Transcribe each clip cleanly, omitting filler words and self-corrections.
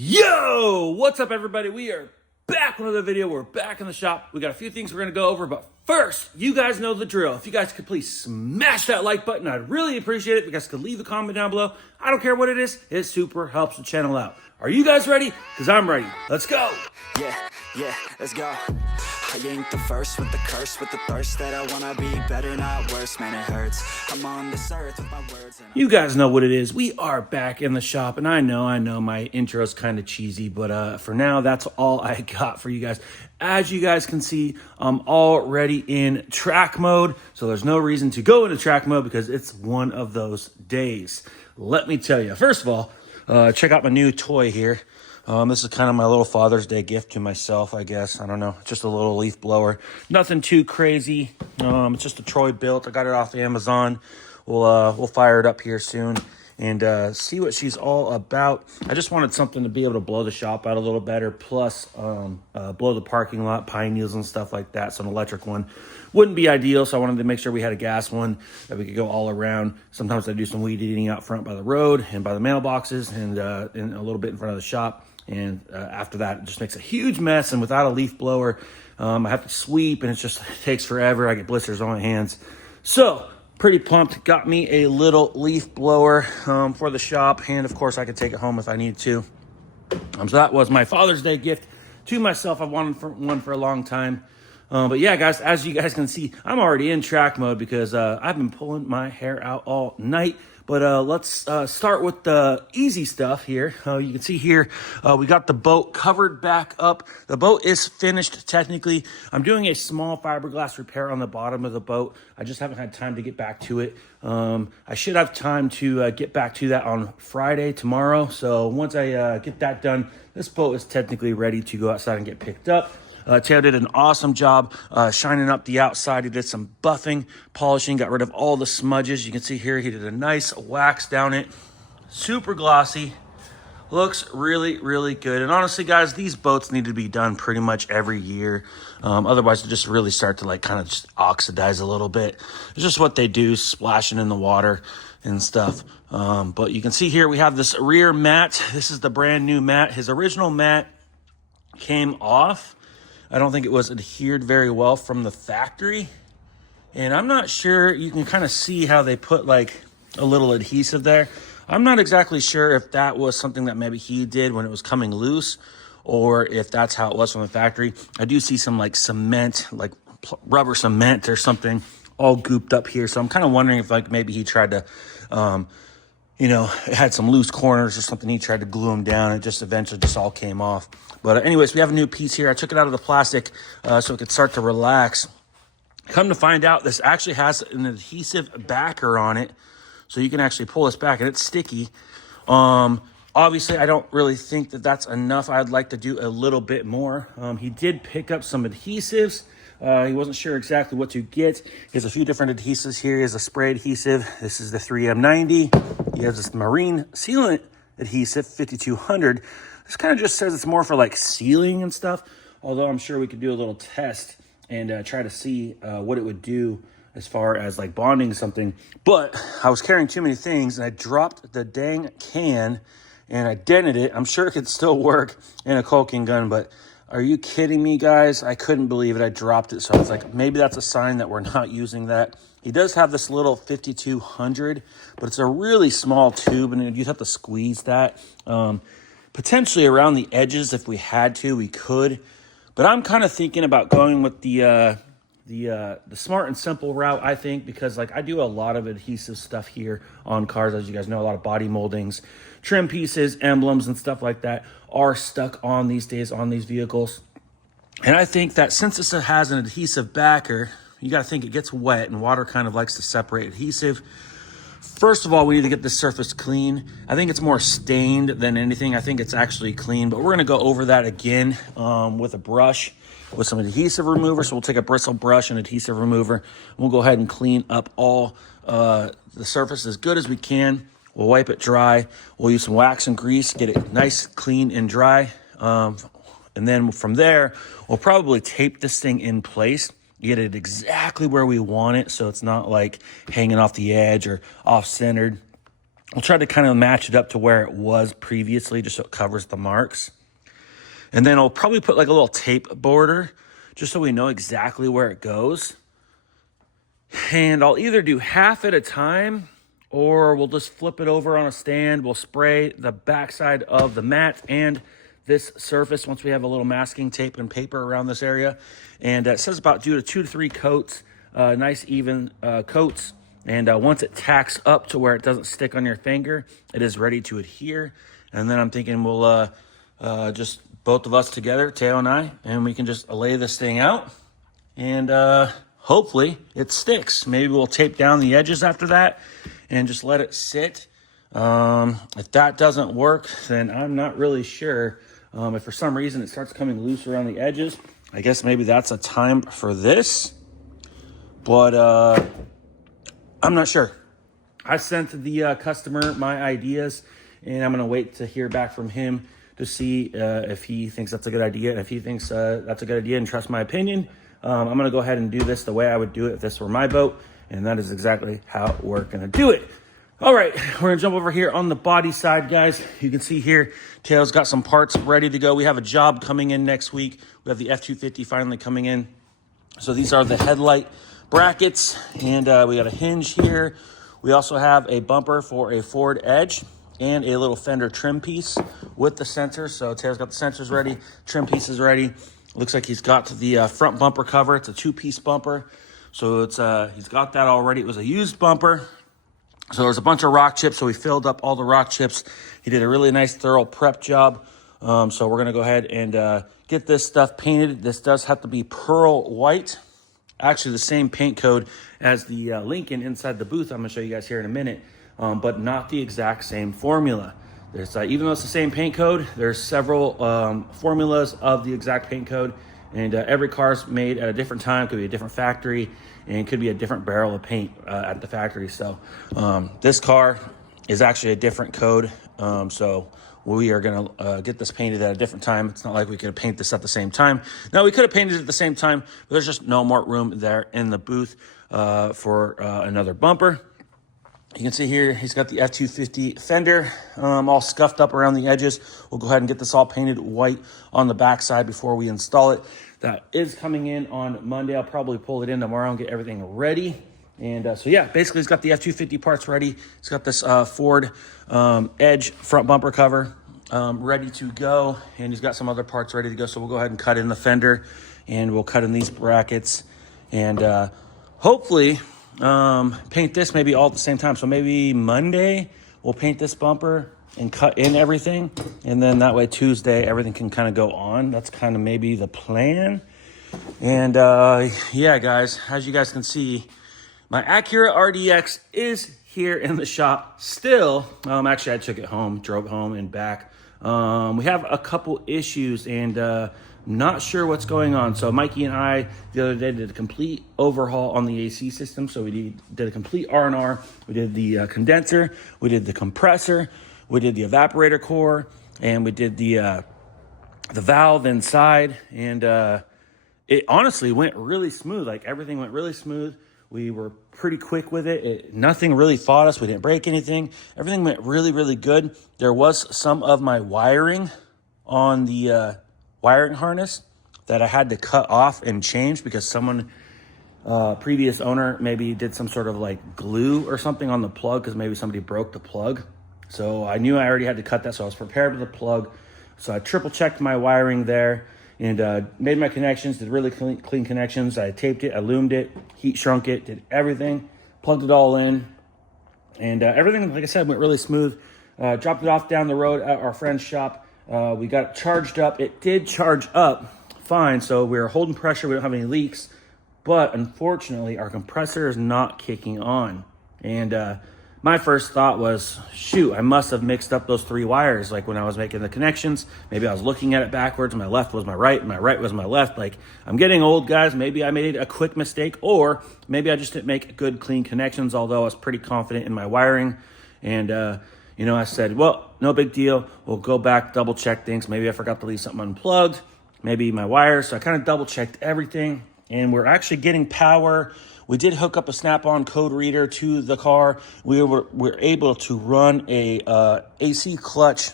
Yo, what's up everybody? We are back with another video. We're back in the shop. We got a few things we're gonna go over, but first, you guys know the drill. If you guys could please smash that like button, I'd really appreciate it. If you guys could leave a comment down below. I don't care what it is, it super helps the channel out. Are you guys ready? Because I'm ready. Let's go. Yeah, let's go. I ain't the first with the curse, with the thirst that I wanna be better, not worse, man, it hurts. I'm on this earth with my words and You guys know what it is. We are back in the shop, and I know my intro's kind of cheesy, but for now, that's all I got for you guys. As you guys can see, I'm already in track mode, so there's no reason to go into track mode because it's one of those days. Let me tell you, first of all, check out my new toy here. This is kind of my little Father's Day gift to myself, I guess. I don't know, just a little leaf blower. Nothing too crazy. It's just a Troy built. I got it off Amazon. We'll fire it up here soon and see what she's all about. I just wanted something to be able to blow the shop out a little better, plus blow the parking lot, pine needles and stuff like that. So an electric one wouldn't be ideal, so I wanted to make sure we had a gas one that we could go all around. Sometimes I do some weed eating out front by the road and by the mailboxes and a little bit in front of the shop. And after that, it just makes a huge mess. And without a leaf blower, I have to sweep, and it takes forever. I get blisters on my hands. So, pretty pumped. Got me a little leaf blower for the shop. And, of course, I could take it home if I need to. So that was my Father's Day gift to myself. I've wanted one for a long time. But, yeah, guys, as you guys can see, I'm already in track mode because I've been pulling my hair out all night. But let's start with the easy stuff here. You can see here, we got the boat covered back up. The boat is finished technically. I'm doing a small fiberglass repair on the bottom of the boat. I just haven't had time to get back to it. I should have time to get back to that on Friday, tomorrow. So once I get that done, this boat is technically ready to go outside and get picked up. Taylor did an awesome job shining up the outside. He did some buffing, polishing, got rid of all the smudges. You can see here he did a nice wax down it. Super glossy. Looks really, really good. And honestly, guys, these boats need to be done pretty much every year. Otherwise, they just really start to kind of just oxidize a little bit. It's just what they do, splashing in the water and stuff. But you can see here we have this rear mat. This is the brand new mat. His original mat came off. I don't think it was adhered very well from the factory. And I'm not sure, you can kind of see how they put like a little adhesive there. I'm not exactly sure if that was something that maybe he did when it was coming loose or if that's how it was from the factory. I do see some like cement, like rubber cement or something all gooped up here. So I'm kind of wondering if like maybe he tried to, it had some loose corners or something. He tried to glue them down. It just eventually just all came off. But anyways, we have a new piece here. I took it out of the plastic so it could start to relax. Come to find out, this actually has an adhesive backer on it. So you can actually pull this back and it's sticky. Obviously, I don't really think that that's enough. I'd like to do a little bit more. He did pick up some adhesives. He wasn't sure exactly what to get. He has a few different adhesives here. He has a spray adhesive. This is the 3M90. He has this marine sealant adhesive, 5200. This kind of just says it's more for like sealing and stuff. Although I'm sure we could do a little test and try to see what it would do as far as like bonding something. But I was carrying too many things and I dropped the dang can and I dented it. I'm sure it could still work in a caulking gun, but are you kidding me, guys? I couldn't believe it. I dropped it. So I was like, maybe that's a sign that we're not using that. He does have this little 5200, but it's a really small tube, and you'd have to squeeze that. Potentially around the edges, if we had to, we could. But I'm kind of thinking about going with the smart and simple route, I think, because like I do a lot of adhesive stuff here on cars. As you guys know, a lot of body moldings, trim pieces, emblems, and stuff like that are stuck on these days on these vehicles. And I think that since this has an adhesive backer, you got to think it gets wet and water kind of likes to separate adhesive. First of all, we need to get this surface clean. I think it's more stained than anything. I think it's actually clean, but we're going to go over that again with a brush with some adhesive remover. So we'll take a bristle brush and adhesive remover. And we'll go ahead and clean up all the surface as good as we can. We'll wipe it dry. We'll use some wax and grease, get it nice, clean, and dry. And then from there, we'll probably tape this thing in place, get it exactly where we want it so it's not like hanging off the edge or off-centered. We'll try to kind of match it up to where it was previously, just so it covers the marks. And then I'll probably put like a little tape border just so we know exactly where it goes. And I'll either do half at a time, or we'll just flip it over on a stand. We'll spray the backside of the mat and this surface once we have a little masking tape and paper around this area. And it says about do 2 to 3 coats, nice even coats. And once it tacks up to where it doesn't stick on your finger, it is ready to adhere. And then I'm thinking we'll just both of us together, Teo and I, and we can just lay this thing out. And hopefully it sticks. Maybe we'll tape down the edges after that and just let it sit. If that doesn't work, then I'm not really sure. If for some reason it starts coming loose around the edges, I guess maybe that's a time for this. But I'm not sure. I sent the customer my ideas, and I'm going to wait to hear back from him to see if he thinks that's a good idea. And if he thinks that's a good idea and trusts my opinion, I'm going to go ahead and do this the way I would do it if this were my boat. And that is exactly how we're going to do it. All right, we're going to jump over here on the body side, guys. You can see here, Taylor's got some parts ready to go. We have a job coming in next week. We have the F-250 finally coming in. So these are the headlight brackets, and we got a hinge here. We also have a bumper for a Ford Edge and a little fender trim piece with the sensors. So Taylor's got the sensors ready, trim piece is ready. Looks like he's got the front bumper cover. It's a 2-piece bumper. So it's he's got that already. It was a used bumper. So there's a bunch of rock chips, so we filled up all the rock chips. He did a really nice, thorough prep job. So we're going to go ahead and get this stuff painted. This does have to be pearl white. Actually, the same paint code as the Lincoln inside the booth. I'm going to show you guys here in a minute, but not the exact same formula. There's even though it's the same paint code, there's several formulas of the exact paint code, and every car's made at a different time. Could be a different factory, and it could be a different barrel of paint at the factory. So this car is actually a different code. So we are going to get this painted at a different time. It's not like we could paint this at the same time. Now, we could have painted it at the same time, but there's just no more room there in the booth for another bumper. You can see here, he's got the F-250 fender all scuffed up around the edges. We'll go ahead and get this all painted white on the backside before we install it. That is coming in on Monday. I'll probably pull it in tomorrow and get everything ready. And so, yeah, basically he's got the F-250 parts ready. He's got this Ford Edge front bumper cover ready to go. And he's got some other parts ready to go. So we'll go ahead and cut in the fender, and we'll cut in these brackets. And hopefully paint this maybe all at the same time. So maybe Monday we'll paint this bumper and cut in everything. And then that way Tuesday everything can kind of go on. That's kind of maybe the plan. And yeah, guys, as you guys can see, my Acura RDX is here in the shop still. Actually, I took it home, drove home and back. We have a couple issues, and not sure what's going on. So Mikey and I the other day did a complete overhaul on the AC system. So we did a complete R&R. We did the condenser, we did the compressor, we did the evaporator core, and we did the valve inside. And it honestly went really smooth. Like, everything went really smooth. We were pretty quick with it. Nothing really fought us. We didn't break anything. Everything went really, really good. There was some of my wiring on the wiring harness that I had to cut off and change because someone, previous owner, maybe did some sort of like glue or something on the plug because maybe somebody broke the plug. So I knew I already had to cut that, so I was prepared with the plug. So I triple checked my wiring there and made my connections, did really clean connections. I taped it, I loomed it, heat shrunk it, did everything, plugged it all in. And everything, like I said, went really smooth. Dropped it off down the road at our friend's shop. We got it charged up. It did charge up fine, so we were holding pressure. We don't have any leaks. But unfortunately, our compressor is not kicking on. And my first thought was, shoot, I must have mixed up those 3 wires. Like, when I was making the connections, maybe I was looking at it backwards. My left was my right, and my right was my left. Like, I'm getting old, guys. Maybe I made a quick mistake, or maybe I just didn't make good, clean connections, although I was pretty confident in my wiring. And, you know, I said, well, no big deal. We'll go back, double check things. Maybe I forgot to leave something unplugged, maybe my wires. So I kind of double checked everything, and we're actually getting power We did hook up a snap-on code reader to the car. We were able to run a AC clutch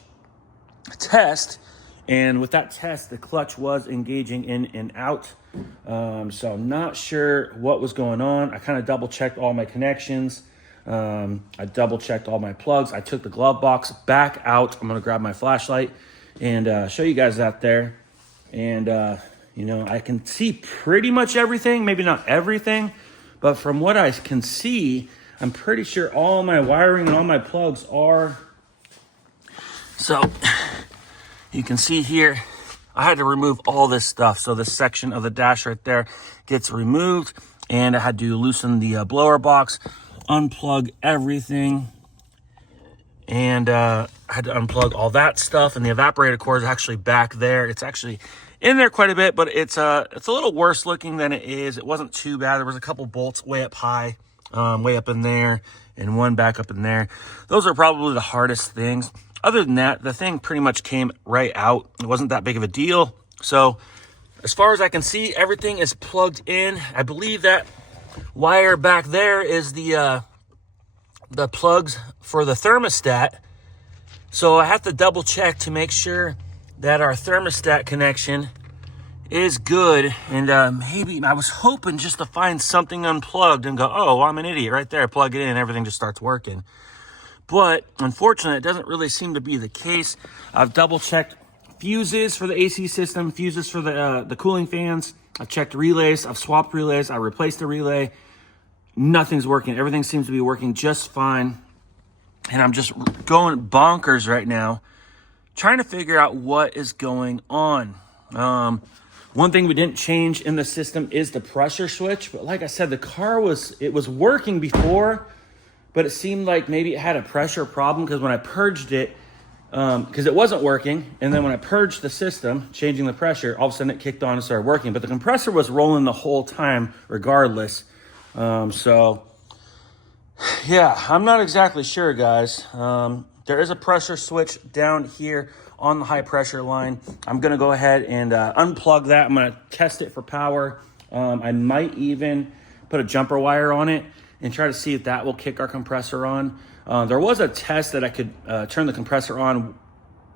test, and with that test, the clutch was engaging in and out. So I'm not sure what was going on. I kind of double-checked all my connections. I double-checked all my plugs. I took the glove box back out. I'm going to grab my flashlight and show you guys out there. And, you know, I can see pretty much everything. Maybe not everything, but from what I can see, I'm pretty sure all my wiring and all my plugs are. So you can see here, I had to remove all this stuff. So this section of the dash right there gets removed, and I had to loosen the blower box, unplug everything, and I had to unplug all that stuff. And the evaporator core is actually back there. It's actually in there quite a bit, but it's a little worse looking than it is. It wasn't too bad. There was a couple bolts way up high, way up in there, and one back up in there. Those are probably the hardest things. Other than that, the thing pretty much came right out. It wasn't that big of a deal. So as far as I can see, everything is plugged in. I believe that wire back there is the plugs for the thermostat. So I have to double check to make sure that our thermostat connection is good. And maybe I was hoping just to find something unplugged and go, oh, I'm an idiot right there. Plug it in, everything just starts working. But unfortunately, it doesn't really seem to be the case. I've double checked fuses for the AC system, fuses for the cooling fans. I've checked relays. I've swapped relays. I replaced the relay. Nothing's working. Everything seems to be working just fine. And I'm just going bonkers right now, trying to figure out what is going on. One thing we didn't change in the system is the pressure switch. But like I said, the car was working before, but it seemed like maybe it had a pressure problem, because when I purged it, because it wasn't working, and then when I purged the system, changing the pressure, all of a sudden it kicked on and started working. But the compressor was rolling the whole time regardless. So yeah, I'm not exactly sure, guys. There is a pressure switch down here on the high pressure line. I'm going to go ahead and unplug that. I'm going to test it for power. I might even put a jumper wire on it and try to see if that will kick our compressor on. There was a test that I could turn the compressor on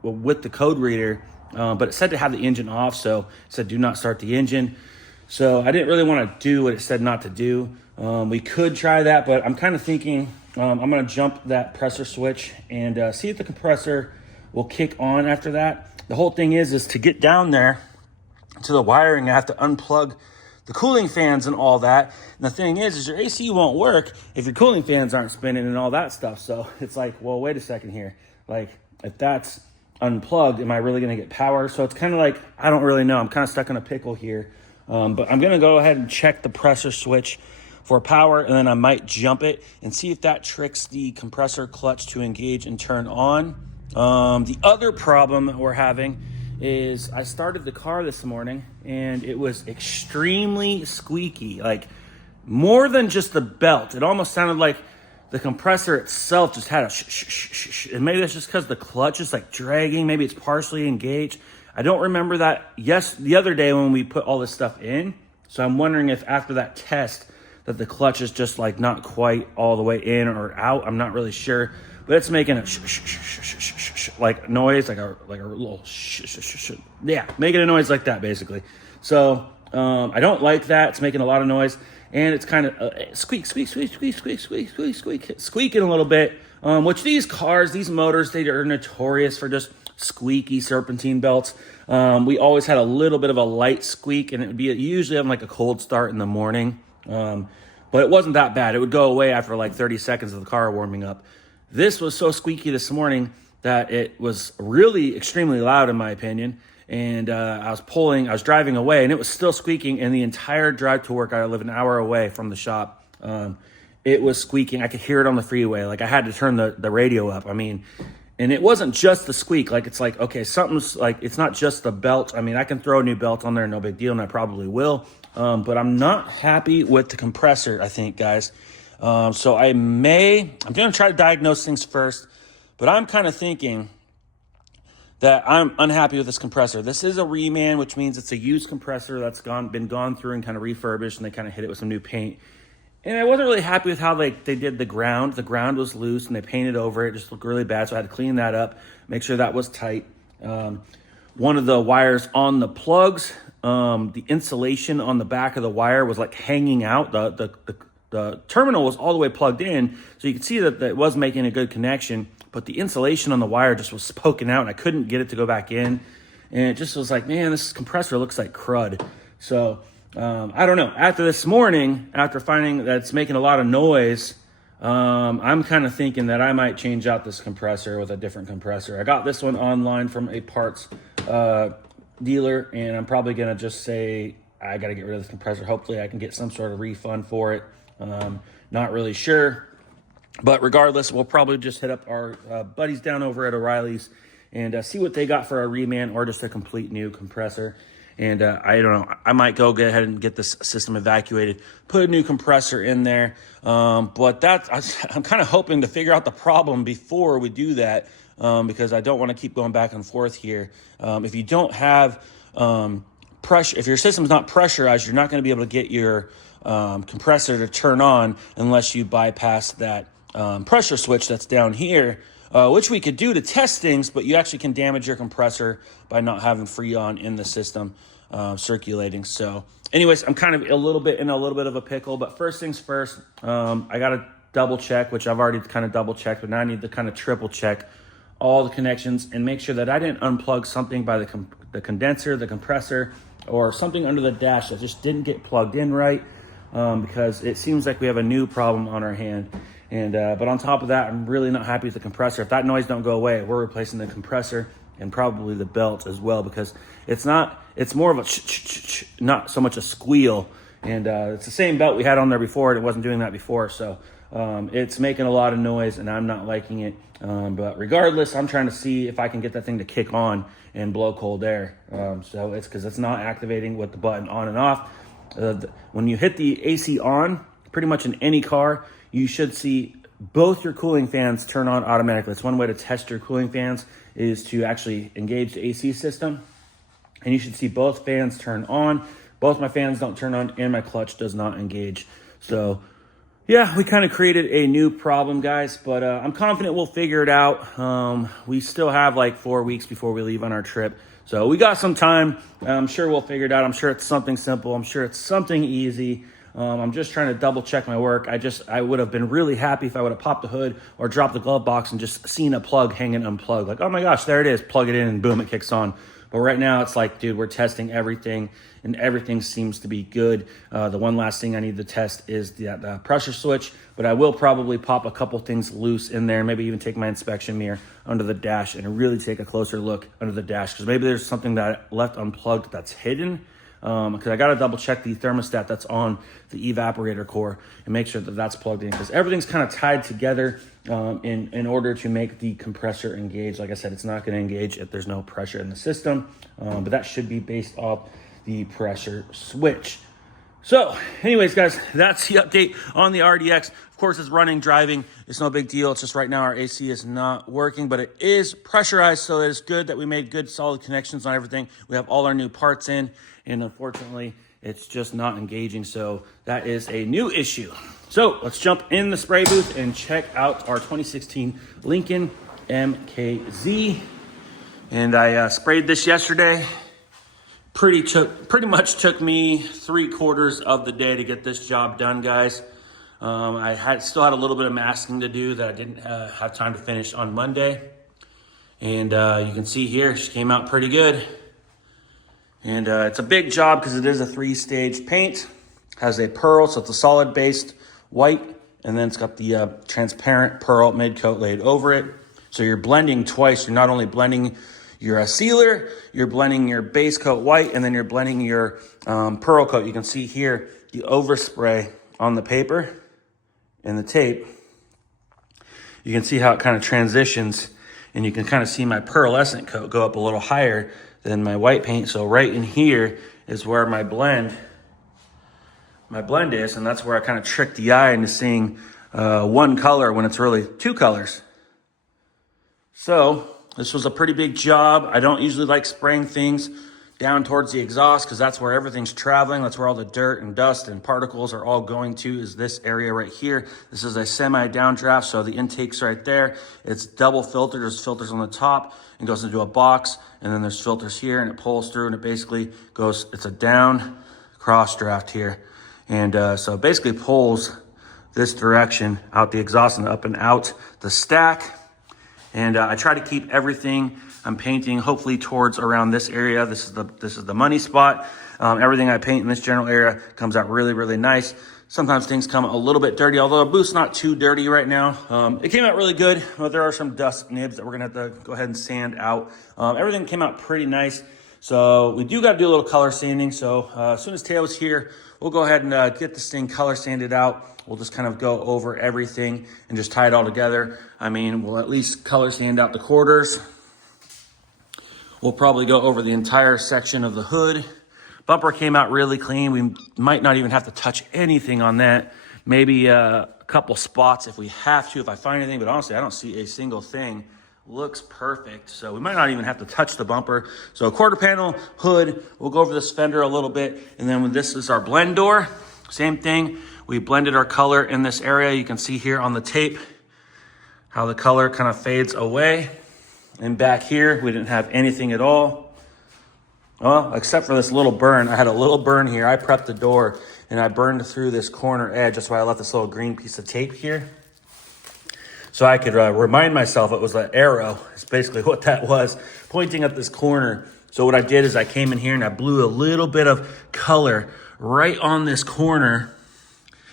with the code reader, but it said to have the engine off, so it said do not start the engine. So I didn't really want to do what it said not to do. We could try that, but I'm kind of thinking I'm going to jump that pressure switch and see if the compressor will kick on after that. The whole thing is to get down there to the wiring, I have to unplug the cooling fans and all that. And the thing is your AC won't work if your cooling fans aren't spinning and all that stuff. So it's like, well, wait a second here. Like, if that's unplugged, am I really going to get power? So it's kind of like, I don't really know. I'm kind of stuck in a pickle here. But I'm going to go ahead and check the pressure switch for power, and then I might jump it and see if that tricks the compressor clutch to engage and turn on. The other problem that we're having is I started the car this morning and it was extremely squeaky, like more than just the belt. It almost sounded like the compressor itself just had a shh. And maybe that's just because the clutch is like dragging. Maybe it's partially engaged. I don't remember that the other day when we put all this stuff in. So I'm wondering if after that test that the clutch is just like not quite all the way in or out. I'm not really sure. But it's making a like noise, like a little yeah, making a noise like that basically. So I don't like that. It's making a lot of noise, and it's kind of squeaking a little bit. Which these cars, these motors, they are notorious for just squeaky serpentine belts. We always had a little bit of a light squeak, and it would be usually on like a cold start in the morning. But it wasn't that bad. It would go away after like 30 seconds of the car warming up. This was so squeaky this morning that it was really extremely loud in my opinion. And I was driving away and it was still squeaking, and the entire drive to work, I live an hour away from the shop. It was squeaking. I could hear it on the freeway. Like I had to turn the radio up. I mean, and it wasn't just the squeak. Like it's like, okay, something's like, it's not just the belt. I mean, I can throw a new belt on there, no big deal, and I probably will. But I'm not happy with the compressor, I think, guys. So I'm going to try to diagnose things first, but I'm kind of thinking that I'm unhappy with this compressor. This is a reman, which means it's a used compressor that's been gone through and kind of refurbished, and they kind of hit it with some new paint. And I wasn't really happy with how they did the ground. The ground was loose and they painted over it. It just looked really bad. So I had to clean that up, make sure that was tight. One of the wires on the plugs, the insulation on the back of the wire was like hanging out. The terminal was all the way plugged in. So you could see that it was making a good connection, but the insulation on the wire just was poking out and I couldn't get it to go back in. And it just was like, man, this compressor looks like crud. So I don't know. After this morning, after finding that it's making a lot of noise, I'm kind of thinking that I might change out this compressor with a different compressor. I got this one online from a parts dealer, and I'm probably going to just say I got to get rid of this compressor. Hopefully I can get some sort of refund for it. Not really sure. But regardless, we'll probably just hit up our buddies down over at O'Reilly's and see what they got for a reman or just a complete new compressor. And I don't know, I might go ahead and get this system evacuated, put a new compressor in there. But I'm kind of hoping to figure out the problem before we do that, because I don't want to keep going back and forth here. If you don't have pressure, if your system's not pressurized, you're not going to be able to get your compressor to turn on unless you bypass that pressure switch that's down here. Which we could do to test things, but you actually can damage your compressor by not having Freon in the system circulating. So anyways, I'm kind of in a little bit of a pickle, but first things first, I got to double check, which I've already kind of double checked, but now I need to kind of triple check all the connections and make sure that I didn't unplug something by the condenser, the compressor, or something under the dash that just didn't get plugged in right, because it seems like we have a new problem on our hand. And but on top of that, I'm really not happy with the compressor. If that noise don't go away, we're replacing the compressor and probably the belt as well, because it's more of a not so much a squeal. And it's the same belt we had on there before, and it wasn't doing that before. So it's making a lot of noise, and I'm not liking it. But regardless, I'm trying to see if I can get that thing to kick on and blow cold air. So it's because it's not activating with the button on and off. When you hit the AC on, pretty much in any car, you should see both your cooling fans turn on automatically. It's one way to test your cooling fans, is to actually engage the AC system. And you should see both fans turn on. Both my fans don't turn on and my clutch does not engage. So yeah, we kind of created a new problem, guys, but I'm confident we'll figure it out. We still have like 4 weeks before we leave on our trip. So we got some time. I'm sure we'll figure it out. I'm sure it's something simple. I'm sure it's something easy. I'm just trying to double check my work. I would have been really happy if I would have popped the hood or dropped the glove box and just seen a plug hanging unplugged. Like, oh my gosh, there it is. Plug it in and boom, it kicks on. But right now it's like, dude, we're testing everything and everything seems to be good. The one last thing I need to test is the pressure switch, but I will probably pop a couple things loose in there and maybe even take my inspection mirror under the dash and really take a closer look under the dash, because maybe there's something that I left unplugged that's hidden. Because I got to double check the thermostat that's on the evaporator core and make sure that that's plugged in, because everything's kind of tied together in order to make the compressor engage. Like I said, it's not going to engage if there's no pressure in the system, but that should be based off the pressure switch. So anyways, guys, that's the update on the RDX. Of course, it's running, driving. It's no big deal. It's just right now our AC is not working, but it is pressurized, so it's good that we made good, solid connections on everything. We have all our new parts in, and unfortunately, it's just not engaging, so that is a new issue. So let's jump in the spray booth and check out our 2016 Lincoln MKZ. And I sprayed this yesterday. Pretty much took me 3/4 of the day to get this job done, guys. I still had a little bit of masking to do that I didn't have time to finish on Monday. And you can see here, she came out pretty good. And it's a big job because it is a 3-stage paint. Has a pearl, so it's a solid based white. And then it's got the transparent pearl mid coat laid over it. So you're blending twice. You're not only blending your sealer, you're blending your base coat white, and then you're blending your pearl coat. You can see here the overspray on the paper and the tape. You can see how it kind of transitions, and you can kind of see my pearlescent coat go up a little higher than my white paint. So right in here is where my blend is, and that's where I kind of trick the eye into seeing one color when it's really 2 colors. So this was a pretty big job. I don't usually like spraying things down towards the exhaust, because that's where everything's traveling. That's where all the dirt and dust and particles are all going to, is this area right here. This is a semi-downdraft, so the intake's right there. It's double filtered. There's filters on the top and goes into a box, and then there's filters here, and it pulls through, and it basically goes, it's a down cross draft here. And so it basically pulls this direction out the exhaust and up and out the stack. And I try to keep everything I'm painting hopefully towards around this area. This is the money spot. Everything I paint in this general area comes out really, really nice. Sometimes things come a little bit dirty, although the boot's not too dirty right now. It came out really good, but there are some dust nibs that we're gonna have to go ahead and sand out. Everything came out pretty nice. So we do got to do a little color sanding. So as soon as Teo's here, we'll go ahead and get this thing color sanded out. We'll just kind of go over everything and just tie it all together. I mean, we'll at least color sand out the quarters. We'll probably go over the entire section of the hood. Bumper came out really clean. We might not even have to touch anything on that. Maybe a couple spots if we have to, if I find anything. But honestly, I don't see a single thing. Looks perfect. So we might not even have to touch the bumper. So quarter panel, hood. We'll go over this fender a little bit. And then when this is our blend door, same thing. We blended our color in this area. You can see here on the tape how the color kind of fades away. And back here, we didn't have anything at all. Well, except for this little burn. I had a little burn here. I prepped the door and I burned through this corner edge. That's why I left this little green piece of tape here. So I could remind myself it was an arrow. It's basically what that was, pointing at this corner. So what I did is I came in here and I blew a little bit of color right on this corner.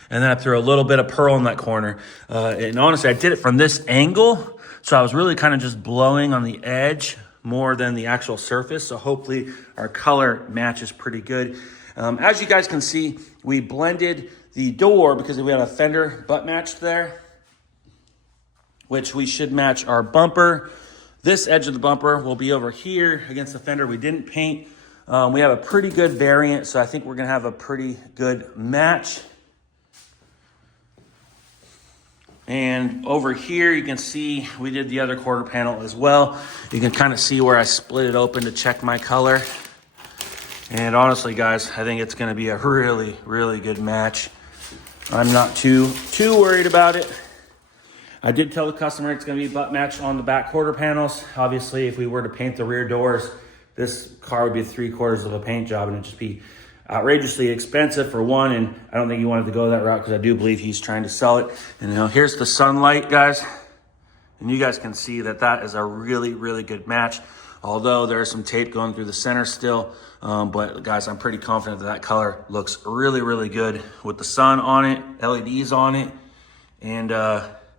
And then I threw a little bit of pearl in that corner. And honestly, I did it from this angle. So I was really kind of just blowing on the edge more than the actual surface. So hopefully our color matches pretty good. As you guys can see, we blended the door because we had a fender butt matched there, which we should match our bumper. This edge of the bumper will be over here against the fender. We didn't paint. We have a pretty good variant, so I think we're gonna have a pretty good match. And over here, you can see we did the other quarter panel as well. You can kind of see where I split it open to check my color. And honestly, guys, I think it's gonna be a really, really good match. I'm not too worried about it. I did tell the customer it's gonna be butt matched on the back quarter panels. Obviously, if we were to paint the rear doors, this car would be 3/4 of a paint job and it'd just be outrageously expensive for one. And I don't think he wanted to go that route because I do believe he's trying to sell it. And you know, here's the sunlight, guys. And you guys can see that that is a really, really good match. Although there's some tape going through the center still. But guys, I'm pretty confident that that color looks really, really good with the sun on it, LEDs on it. And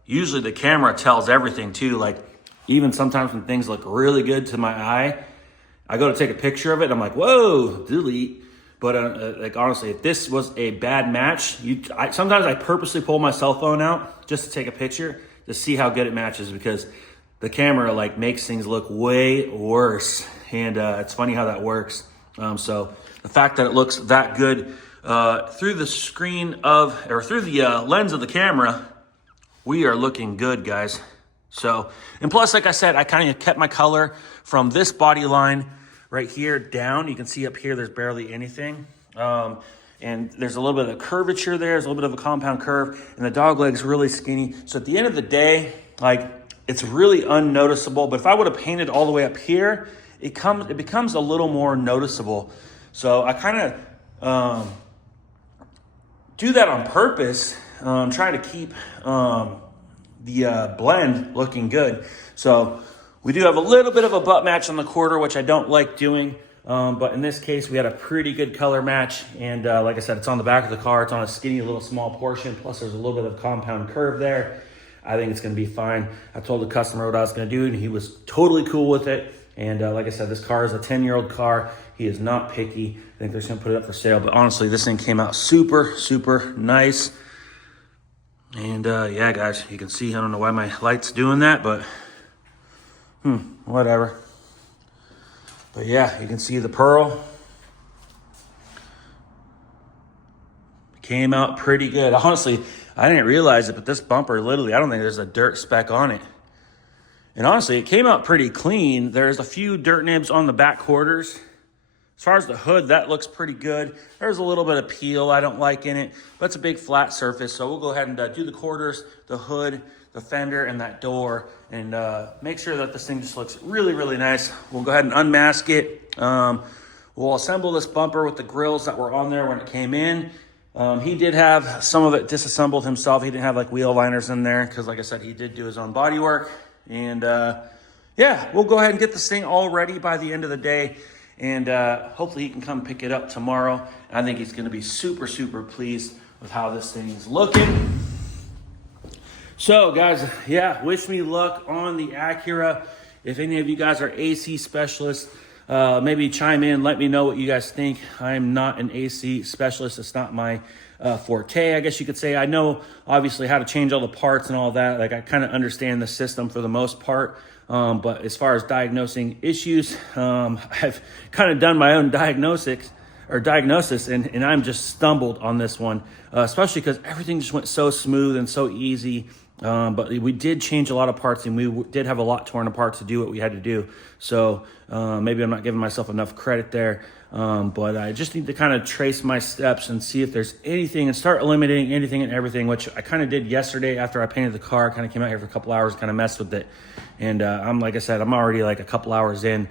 usually the camera tells everything too. Like even sometimes when things look really good to my eye, I go to take a picture of it. I'm like, whoa, delete. But like honestly, if this was a bad match, sometimes I purposely pull my cell phone out just to take a picture to see how good it matches, because the camera like makes things look way worse. And it's funny how that works. So the fact that it looks that good through the screen through the lens of the camera, we are looking good, guys. So, and plus, like I said, I kind of kept my color from this body line right here down. You can see up here, there's barely anything. And there's a little bit of curvature there. There's a little bit of a compound curve, and the dog leg's really skinny. So at the end of the day, like it's really unnoticeable. But if I would have painted all the way up here, it becomes a little more noticeable. So I kind of do that on purpose. Trying to keep the blend looking good. So we do have a little bit of a butt match on the quarter, which I don't like doing. But in this case, we had a pretty good color match. And like I said, it's on the back of the car. It's on a skinny little small portion. Plus there's a little bit of compound curve there. I think it's going to be fine. I told the customer what I was going to do, and he was totally cool with it. And like I said, this car is a 10-year-old car. He is not picky. I think they're just going to put it up for sale. But honestly, this thing came out super, super nice. And yeah, guys, you can see, I don't know why my light's doing that, but whatever. But yeah, you can see the pearl. Came out pretty good. Honestly, I didn't realize it, but this bumper, literally, I don't think there's a dirt speck on it. And honestly, it came out pretty clean. There's a few dirt nibs on the back quarters. As far as the hood, that looks pretty good. There's a little bit of peel I don't like in it, but it's a big flat surface. So we'll go ahead and do the quarters, the hood, the fender, and that door, and make sure that this thing just looks really, really nice. We'll go ahead and unmask it. We'll assemble this bumper with the grills that were on there when it came in. He did have some of it disassembled himself. He didn't have like wheel liners in there because, like I said, he did do his own body work. And yeah, we'll go ahead and get this thing all ready by the end of the day. And hopefully he can come pick it up tomorrow. I think he's going to be super, super pleased with how this thing is looking. So, guys, yeah, wish me luck on the Acura. If any of you guys are AC specialists, maybe chime in. Let me know what you guys think. I'm not an AC specialist. It's not my forte, I guess you could say. I know, obviously, how to change all the parts and all that. Like, I kind of understand the system for the most part. But as far as diagnosing issues, I've kind of done my own diagnosis, and I'm just stumbled on this one, especially because everything just went so smooth and so easy. But we did change a lot of parts, and we did have a lot torn apart to do what we had to do. So maybe I'm not giving myself enough credit there. But I just need to kind of trace my steps and see if there's anything and start eliminating anything and everything, which I kind of did yesterday after I painted the car. Kind of came out here for a couple hours, kind of messed with it. And like I said, I'm already like a couple hours in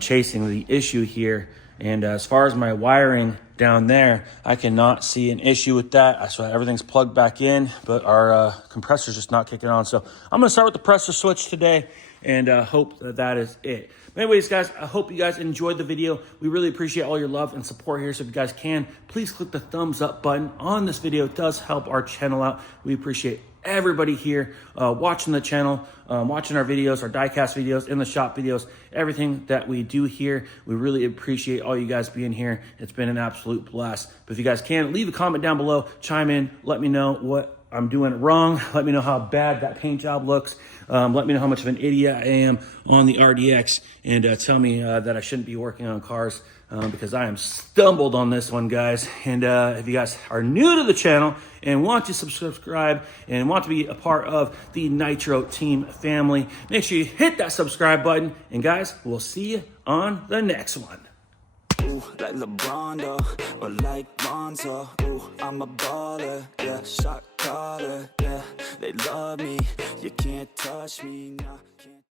chasing the issue here. And as far as my wiring down there, I cannot see an issue with that. So everything's plugged back in, but our compressor's just not kicking on. So I'm going to start with the pressure switch today and hope that is it. But anyways, guys, I hope you guys enjoyed the video. We really appreciate all your love and support here. So if you guys can, please click the thumbs up button on this video. It does help our channel out. We appreciate everybody here watching the channel, watching our videos, our diecast videos, in the shop videos, everything that we do here. We really appreciate all you guys being here. It's been an absolute blast. But if you guys can, leave a comment down below, chime in, let me know what I'm doing wrong. Let me know how bad that paint job looks. Let me know how much of an idiot I am on the RDX, and tell me that I shouldn't be working on cars because I am stumbled on this one, guys. And if you guys are new to the channel and want to subscribe and want to be a part of the Nitro Team family, make sure you hit that subscribe button. And guys, we'll see you on the next one. Ooh, like LeBron, though, or like Bonzo. Ooh, I'm a baller, yeah, shot caller, yeah. They love me, you can't touch me, nah, can't.